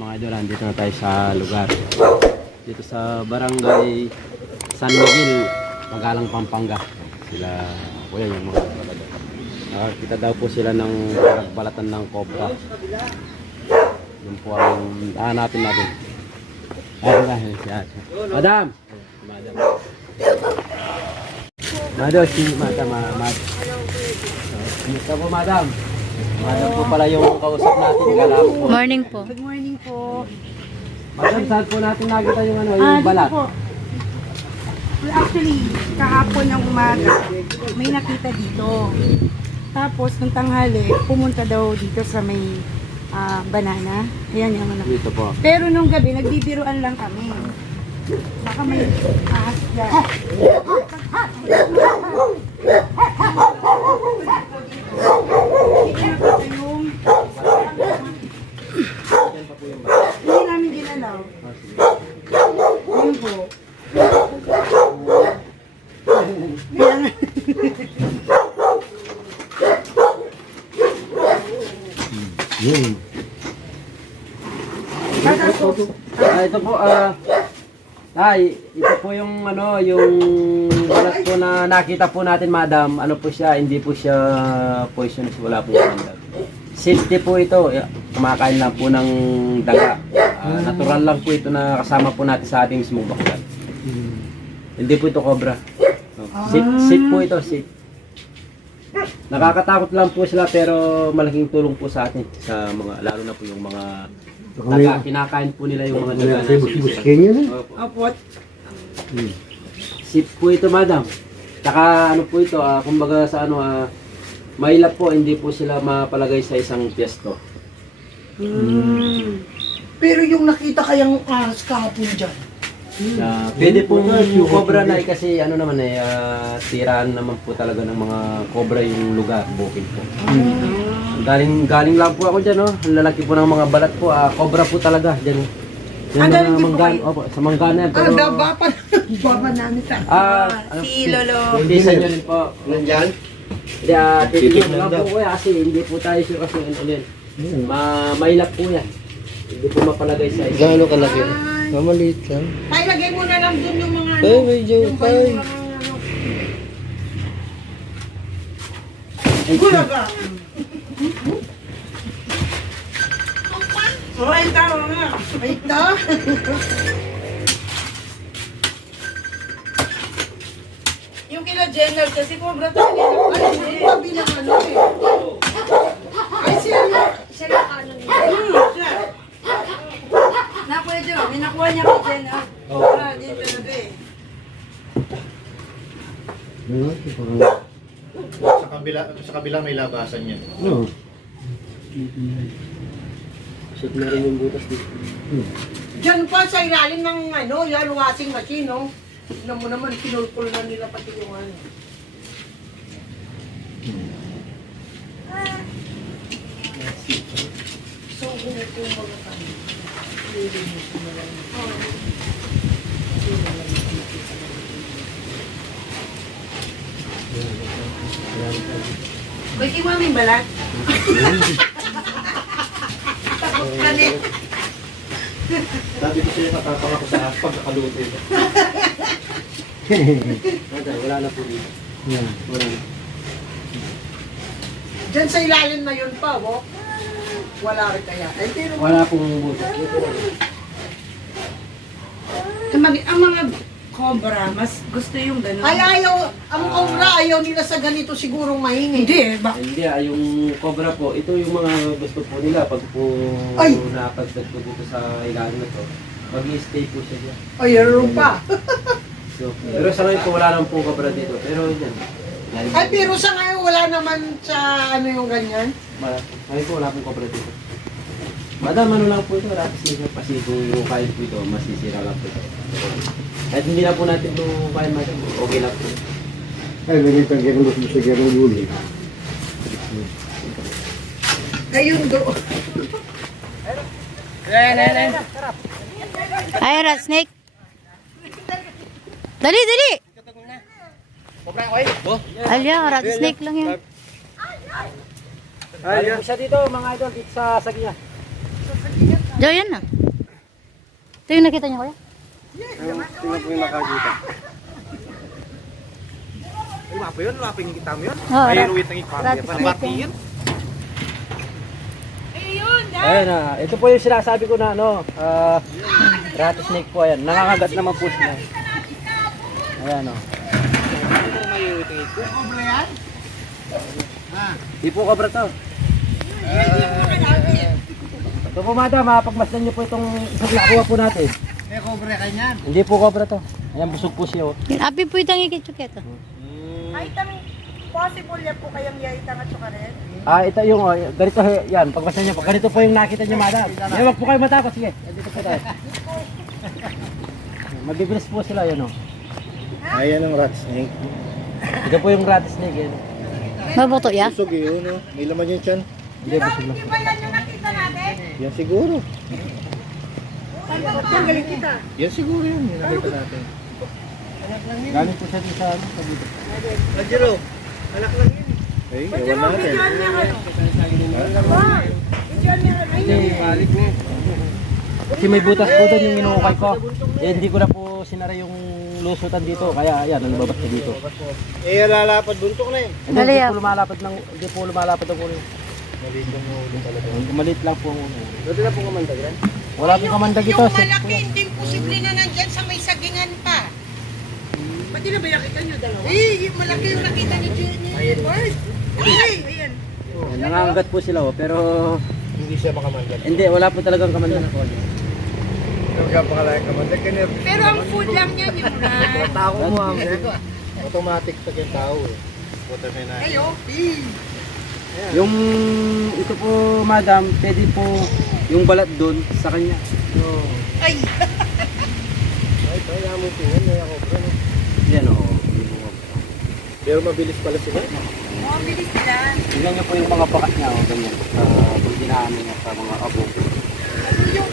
Mga idol, dito na tayo sa lugar. Dito sa barangay San Miguel, Magalang, Pampanga. Sila, kuya yung mga talaga. Nakakita daw po sila ng balatan ng cobra. Yun po ang hanapin natin. Madam! Madam, si Madam. Kumusta po, Madam? Madam po pala yung kausap natin. Po. Morning po. Good morning po. Madam, saan po natin nakita yung yung balat? Dito po. Well, actually, kahapon ng umaga, may nakita dito. Tapos, nung tanghali, pumunta daw dito sa may banana. Ayan yung ano. Dito po. Pero nung gabi, nagbibiruan lang kami. Baka may ahas dyan. Hindi namin ginalaw. Ayun po. Ayan. Yun. Ito po, ito po yung yung balat po na nakita po natin, Madam. Ano po siya, hindi po siya poisonous, wala po siya. Safety po ito, kumakain lang po ng daga. Natural lang po ito na kasama po natin sa ating smoke baklan. Hindi po ito cobra. Safe po ito, safe. Nakakatakot lang po sila pero malaking tulong po sa atin sa mga, lalo na po yung mga daga, kinakain po nila yung mga daga na Apot. safe po ito, Madam. Tsaka ano po ito, kumbaga sa mailap po, hindi po sila mapalagay sa isang pyesto. Pero yung nakita kayang ahas kahapon dyan. Pwede po yung cobra na kasi tiraan naman po talaga ng mga cobra yung lugar, bukid po. Galing lang po ako dyan, ang lalaki po ng mga balat po, cobra po talaga dyan. Yan galing din po manggan, kayo? opo, sa manggana yan. Pero, Baba namin sa... Si Lolo. Hindi sa inyo rin po. Nandyan? Hindi, titignan lang po kuya kasi hindi po tayo sure kasi ano. Mailap po yan. Hindi po mapalagay sa isa. Gaano kalaki? Mamaliit lang. Ay, lagay mo na lang dun yung mga... Ay, medyo tay. Gulaga! Oh, ay tao nga. Ay ito. Yung kila Jenner kasi cobra talaga. Ay, hindi. Sabi ng ano eh. Ay, siya yung ano niya. Siya. Nakuha dyan. May nakuha niya kay Jenner. Dito talaga eh. Sa kabila may labasan yan. No. Shoot na rin yung butas dito. Diyan pa sa ilalim ng yan, washing machine, no? Tignan mo naman, pinulpul na nila pati yung ano. So, ganito yung mga kami. Pwede mo aming balat? Takot ka din. Sabi ko sa'yo, natapang ako sa pagkakalutin. Wala na po dito. Wala na. Diyan sa ilalim na yun pa, oh. Wala rin kaya. Ay, pero Wala pong butas. Ang mga cobra, mas gusto yung gano'n. ay ayaw, ang cobra ayaw nila sa ganito sigurong mahingi. Hindi eh. Hindi, yung cobra po, ito yung mga gusto po nila pag po Ay! napagdag po dito sa ilalim na to. Mag-i-stay po siya dyan. Ay, meron pa. So, pero sa ngayon po wala naman po cobra dito. Pero yan. Ay, pero sa ngayon wala naman sa ano yung ganyan. Ngayon po wala pong cobra dito. Madam, ano lang po ito, wala kasi kung yung kain po ito, masisira lang po ito. Kahit hindi na po natin ito kain, madam, okay lang po. Ay, ganyan pag ganyan mo sa ganyan huli. Ayun doon. Ay, rat snake. Dali, dali. Alya, rat snake lang yan. Ay, siya dito mga idol, dito sa Sagiya. Diyan yan na. Ito yung nakita niyo kuya? Tingnan po yung nakakita. Ay, mga po yun, laping kita mo yun. Oo, Ay, rat- ruwit ng ikarya pa. rattlesnake Bati yan. yun. Ayan na, ito po yung sinasabi ko na ano, rattlesnake po ayan. Nangangagat naman po sila. Ayan o. May ruwit ng iko. Di po cobra to. Ito po madam, mapagmasdan niyo po itong isang nakuha po natin. May kobre ka niyan. Hindi po cobra to. Ayan, busog po siya oh. Api po itang ikitsuketa. Ay, possible yan po kayang yaitang at saka rin. Ito yung, ganito, yan, pagmasdan niyo po. Ganito po yung nakita niyo madam. Wag po kayo matakot, sige. Dito po tayo. Mabibilis po sila, yun oh. Ayan ang rat snake. Ito po yung rattlesnake, yun. Mabuto ya? Busog yun, no? May laman yung tiyan. Hindi, busog lang. Di ba yan yung nakita natin? Yan siguro. Ang galing kita. Yan siguro yun. Yung nakita natin. Galing po siya din sa, ano, sa dito. Pajero. Alak lang yun. Ay, ewan natin. Videoan niya ano. Videoan niya ano. Balik na. Kasi may butas po doon yung inuukay ko. Eh, hindi ko na po sinara yung lusutan dito. Kaya ayan, nalabas ko dito. Eh, lalapad buntok na eh. Hindi, hindi po lumalapad ng, hindi po lumalapad ang ulo. Maliit lang mo ulit talaga. Maliit lang po ang ulo. Dati na pong kamandag yan. Wala pong kamandag ito. Yung malaki, hindi posible na nandyan sa may sagingan pa. Ba't di na ba nakita niyo dalawa? Eh, yung malaki yung nakita ni Jenny. Bird. Ay, ayan. Nangangagat po sila oh, pero Hindi siya makamandag. hindi, wala po talagang kamandag po. Talaga pangalayang kamandag. Ganyan. Pero ang food lang yan yung rat. Tao mo ang automatic sa yung tao eh. Puta may na. Ayo, eh. Yung ito po madam, pwede po yung balat doon sa kanya. Ay, Ay, kaya mo po yan. May ako bro. no? Yan oh. Pero mabilis pala sila. Oh, ang bilis nila. Tingnan niyo po yung mga bakat niya oh, ganyan. Kung dinaano niya sa mga abo.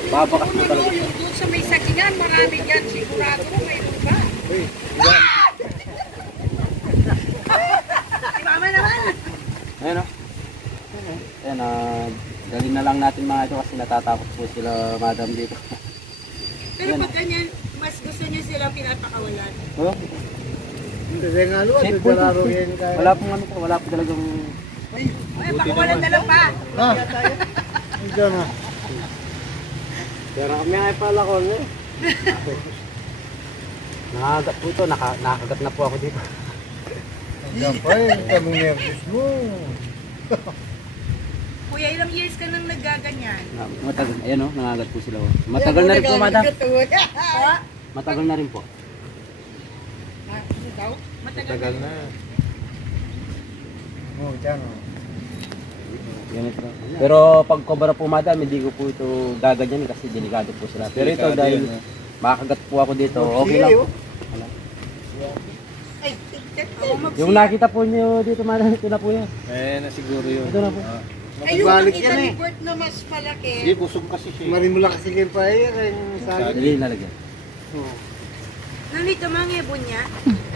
Babakas po talaga. yung doon sa may sagingan, marami dyan. Sigurado mo, mayroon ba? Uy, Si mama naman. Ayun oh. Ayan, dalhin na lang natin mga ito kasi natatakot po sila madam dito. Pero pag ganyan, mas gusto niyo sila pinapakawalan. Oh, kasi nga luwa. safe po ito. Dararo yan kaya. Wala pong ano po, wala po talagang... Ay, pakawalan na lang pa. Ha? Diyan ha. Pero kami ay pala ko eh. Nakagat po ito, nakakagat na po ako dito. Diyan pa eh. Kaming nervous mo. Kuya, ilang years ka nang nagaganyan? Matagal, ayan oh, nangagat po sila oh. Matagal na rin po madam. Oh, Matagal na rin po. Tagal na. Oh, diyan oh. Ganito. Pero pag cobra po madam, hindi ko po ito gaganyan kasi delikado po sila. Pero ito Delikado dahil yun, eh. makakagat po ako dito, okay lang po. Ay, Yung nakita po niyo dito madam, ito na po yan. Eh, na siguro yun. Ito na po. ayun, Magbalik nakita yan ni eh. Bert na mas malaki. Hindi, busog kasi siya. Marin mo lang kasi kayo pa eh. Yung sabi. Dali nalagyan. nandito mga ibon niya.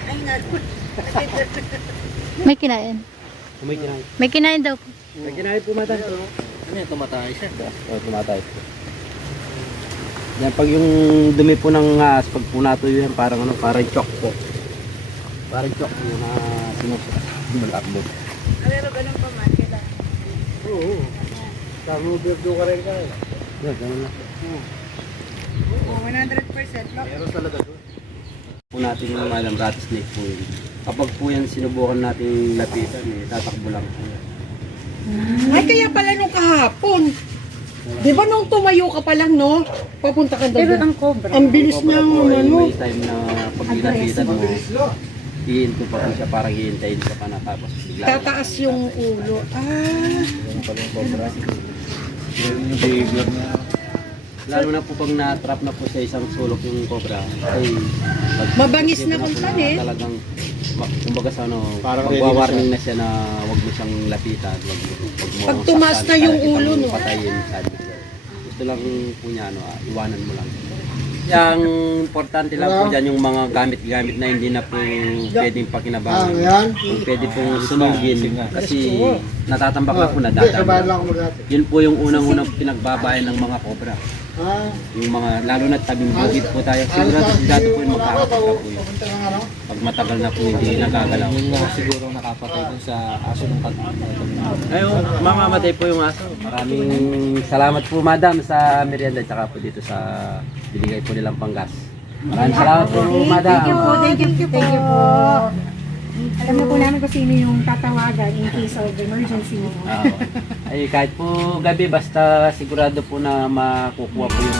Ay, nagun. May kinain. May kinain. May kinain daw po. May kinain po madam. Ano yan, tumatay siya. Oh, tumatay po. Yan, pag yung dumi po ng ahas, pag punatuyo yan, parang ano, parang chok po. Parang chok po na sinusukat. Malakbo. Pero ganun pa man, kailan. Oo. Tama mo, birdo ka rin ka. Yan, ganun lang. Oh, 100% lock. Meron talaga doon. Po natin yung alam, rattlesnake po yun. Kapag po yan sinubukan natin lapitan, eh, tatakbo lang po yan. Ay, kaya pala nung kahapon. Di ba nung tumayo ka pa lang, no? Papunta ka Pero doon. ang cobra. Ang bilis Cobra niya, po, eh, ano. may time na pag nilapitan mo, hihinto pa po siya, parang hihintayin ka pa na tapos bigla. Tataas yung ulo. Ah. Meron pala yung cobra. Meron yung behavior na. Lalo na po pag na-trap na po sa isang sulok yung cobra, ay Mabangis na po kung saan eh. Talagang, kumbaga sa ano, Parang ready na magwa-warning na siya na wag mo siyang lapitan, wag mo Pag tumaas saktan, na yung kahit ulo, ipang no? Patayin, sabi ko. Gusto lang po niya, ano, iwanan mo lang. Ang importante lang po dyan yung mga gamit-gamit na hindi na po pwedeng pakinabangan. Yan. Kung pwede pong sunugin kasi natatambak na po Hindi, sa bayan nadadaan. lang ako mag-ate. Yun po yung unang-unang pinagbabayan ng mga cobra. Yung mga, lalo na tabing bukid po tayo. Sigurado po yung magkakapagka po yun. Papunta ng ano? Pag matagal na po hindi nagagalaw. Yun nga siguro nakapatay dun sa aso ng Ayun, mamamatay po yung aso. Maraming salamat po madam sa merienda tsaka po dito sa binigay po nilang panggas. Maraming salamat po madam. Thank you po, thank you po. Alam na po namin kung sino yung tatawagan in case of emergency. Ay kahit po gabi basta sigurado po na makukuha po yung